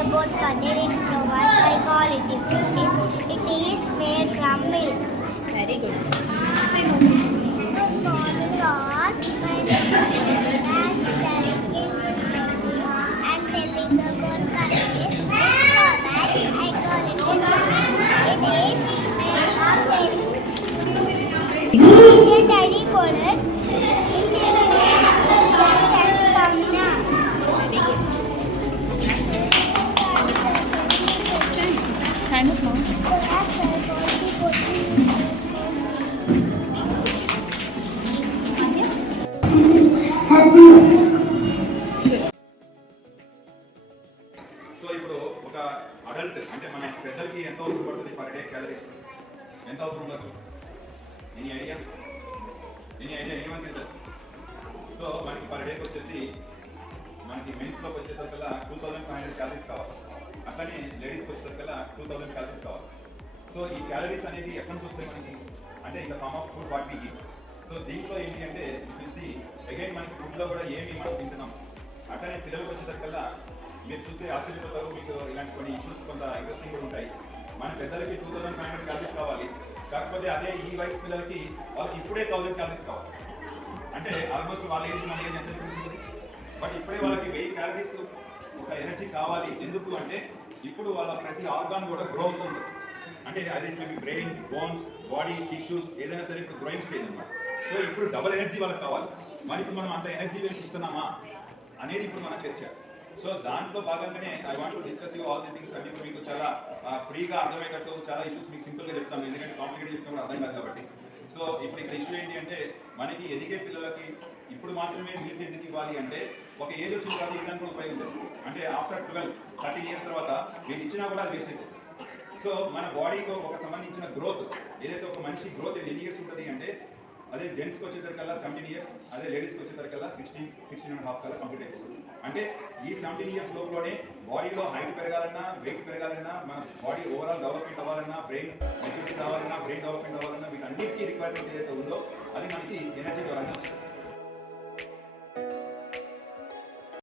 about paneer in Slovak. I call it differently. It is made from milk. Very good. Good morning all. My name is I'm telling about paneer in Slovak. I call it differently. It is made from milk. Indian dairy products. Indian and stamina. Very good. Stand up now. So ఇప్పుడు ఒక అడల్ట్ అంటే మన పెద్దలకి ఎంత అవసరం పడుతుంది per day calories ఎంత అవసరం ఉండొచ్చు ఎనీ ఐడియా ఏమని తెలుసు? సో మనకి పర్ డేకి వచ్చేసి మనకి మెన్స్లోకి వచ్చేసరికల్లా 2500 క్యాలరీస్ కావాలి, అట్లనే లేడీస్కి వచ్చేసరికల్లా 2000 క్యాలరీస్ కావాలి. సో ఈ క్యాలరీస్ అనేది ఎక్కడి నుంచి వస్తాయి మనకి అంటే in the form of food what we eat. So దీంట్లో ఏంటి అంటే చూసి అగైన్ మనకి ఫుడ్లో కూడా ఏమి మనం తింటున్నాం. అట్లనే పిల్లలకు వచ్చేసరికల్లా మీరు చూస్తే ఆశ్చర్యపోతారు, మీకు ఇలాంటి కొన్ని ఇష్యూస్ కొంత ఇంట్రెస్టింగ్ కూడా ఉంటాయి. మన పెద్దలకి 2500 క్యాలరీస్ కావాలి, కాకపోతే అదే ఈ వయసు పిల్లలకి వాళ్ళకి ఇప్పుడే 1000 క్యాలరీస్ కావాలి. అంటే ఆల్మోస్ట్ వాళ్ళ ఏజ్ మన ఏజ్ ఎంత ఉంటుంది, బట్ ఇప్పుడే వాళ్ళకి 1000 క్యాలరీస్ ఒక ఎనర్జీ కావాలి. ఎందుకు అంటే ఇప్పుడు వాళ్ళ ప్రతి ఆర్గాన్ కూడా గ్రో అవుతుంది. అంటే అది maybe brain, bones, body tissues ఏదైనా సరే ఇప్పుడు గ్రోయింగ్ స్టేజ్ అనమాట. సో ఇప్పుడు డబుల్ ఎనర్జీ వాళ్ళకి కావాలి. మరి ఇప్పుడు మనం అంత ఎనర్జీ వేసి ఇస్తున్నామా అనేది ఇప్పుడు మన చర్చ. సో దాంట్లో భాగంగానే I want to discuss you all the things. అంటే మీకు చాలా ఫ్రీగా అర్థమయ్యేటట్టు చాలా ఇష్యూస్ మీకు సింపుల్గా చెప్తాను, ఎందుకంటే కాంప్లికేటెడ్ చెప్తాను అర్థం కాదు కాబట్టి. సో ఇప్పుడు ఇక్కడ ఇష్యూ ఏంటి అంటే మనకి ఎదిగే పిల్లలకి ఇప్పుడు మాత్రమే మిల్క్ ఎందుకు ఇవ్వాలి అంటే ఒక ఏజ్ వచ్చిన తర్వాత ఇవ్వడానికి కూడా ఉపయోగం ఉంటుంది. అంటే ఆఫ్టర్ 12-13 ఇయర్స్ తర్వాత వీళ్ళు ఇచ్చినా కూడా అది వేస్ట్ అవుతుంది. సో మన బాడీకి ఒక సంబంధించిన గ్రోత్ ఏదైతే ఒక మనిషి గ్రోత్ ఎన్ని ఇయర్స్ ఉంటుంది అంటే అదే జెంట్స్కి వచ్చేసరికల్లా 17 ఇయర్స్, అదే లేడీస్కి వచ్చేసరికల్లా 16.5 కల్లా కంప్లీట్ అయిపోతుంది. అంటే ఈ 17 ఇయర్స్ లోపలనే బాడీలో హైట్ పెరగాలన్నా, వెయిట్ పెరగాలన్నా, మన బాడీ ఓవరాల్ డెవలప్మెంట్ అవ్వాలన్నా, బ్రెయిన్ మెచ్యూరిటీ కావాలన్నా, బ్రెయిన్ డెవలప్మెంట్ అవ్వాలన్నా, వీటన్నిటికీ రిక్వైర్మెంట్ ఏదైతే ఉందో అది మనకి ఎనర్జీ ద్వారా వస్తుంది.